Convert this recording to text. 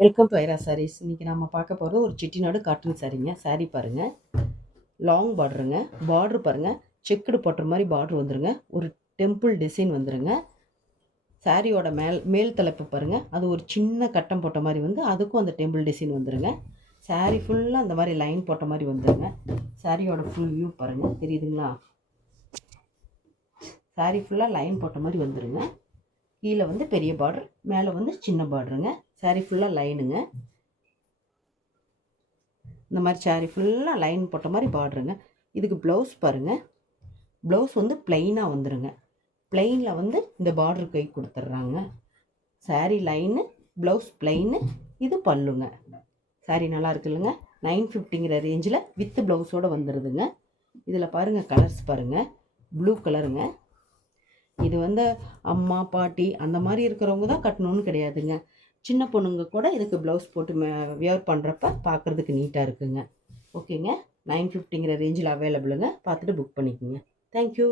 Welcome to Airaa saris. இன்றைக்கி நம்ம பார்க்க போகிறது ஒரு செட்டிநாடு காட்டன் சாரீங்க. சாரீ பாருங்கள், லாங் பார்டருங்க. பார்ட்ரு பாருங்கள், செக்குடு போட்டுற மாதிரி பார்ட்ரு வந்துருங்க. ஒரு டெம்பிள் டிசைன் வந்துருங்க. சாரியோட மேல் தலைப்பு பாருங்கள், அது ஒரு சின்ன கட்டம் போட்ட மாதிரி வந்து அதுக்கும் அந்த டெம்பிள் டிசைன் வந்துருங்க. சாரீ ஃபுல்லாக அந்த மாதிரி லைன் போட்ட மாதிரி வந்துருங்க. சாரியோட ஃபுல் வியூ பாருங்கள், தெரியுதுங்களா? சாரீ ஃபுல்லாக லைன் போட்ட மாதிரி வந்துருங்க. கீழே வந்து பெரிய பார்டர், மேலே வந்து சின்ன பார்டருங்க. சாரீ ஃபுல்லாக லைனுங்க. இந்த மாதிரி சாரீ ஃபுல்லாக லைன் போட்ட மாதிரி பார்டருங்க. இதுக்கு ப்ளவுஸ் பாருங்கள், ப்ளவுஸ் வந்து ப்ளைனாக வந்துடுங்க. ப்ளைனில் வந்து இந்த பார்டர் கை கொடுத்துட்றாங்க. சாரீ லைனு, ப்ளவுஸ் ப்ளைனு, இது பல்லுங்க. சாரீ நல்லா இருக்குல்லங்க. 950ங்கிற ரேஞ்சில் வித்து ப்ளவுஸோடு வந்துடுதுங்க. இதில் பாருங்கள், கலர்ஸ் பாருங்கள். ப்ளூ கலருங்க. இது வந்து அம்மா பாட்டி அந்த மாதிரி இருக்கிறவங்க தான் கட்டணும்னு கிடையாதுங்க. சின்ன பொண்ணுங்க கூட இதுக்கு ப்ளவுஸ் போட்டு வியர் பண்ணுறப்ப பார்க்குறதுக்கு நீட்டாக இருக்குங்க. ஓகேங்க, 950ங்கிற ரேஞ்சில் அவைலபிளுங்க. பார்த்துட்டு புக் பண்ணிக்கோங்க. தேங்க்யூ.